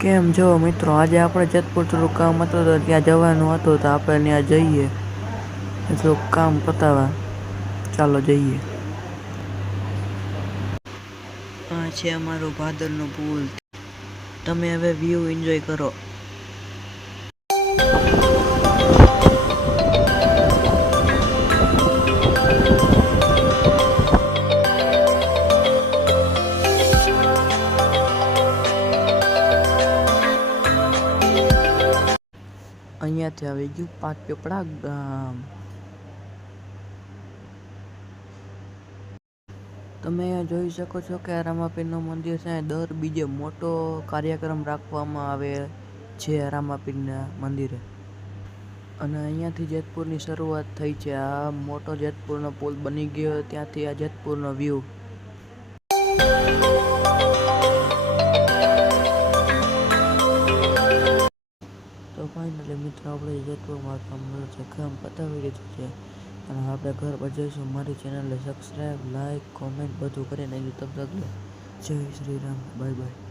કેમ જો મિત્રો, આજે આપણે જેતપુર થોડું કામ હતું તો ત્યાં જવાનું હતું, તો આપણે ત્યાં જઈએ થોડુંક કામ પતાવવા. ચાલો જઈએ. આ છે અમારો ભાદરનો પુલ. તમે હવે વ્યૂ એન્જોય કરો. અહીંયાથી આવી ગયું પાટપીપળા ગામ. તમે અહીંયા જોઈ શકો છો કે આ રામાપીરનું મંદિર છે. દર બીજે મોટો કાર્યક્રમ રાખવામાં આવે છે રામાપીરના મંદિરે. અને અહીંયાથી જેતપુરની શરૂઆત થઈ છે. આ મોટો જેતપુરનો પુલ બની ગયો, ત્યાંથી આ જેતપુરનો વ્યૂ. તો ફાઇનલી મિત્રો, આપણે જેતપુરમાં કામ પતાવી દીધું છે અને આપણે ઘર પર જઈશું. મારી ચેનલને સબસ્ક્રાઈબ, લાઈક, કોમેન્ટ બધું કરી નાખ્યું. તબ તક જય શ્રી રામ, બાય બાય.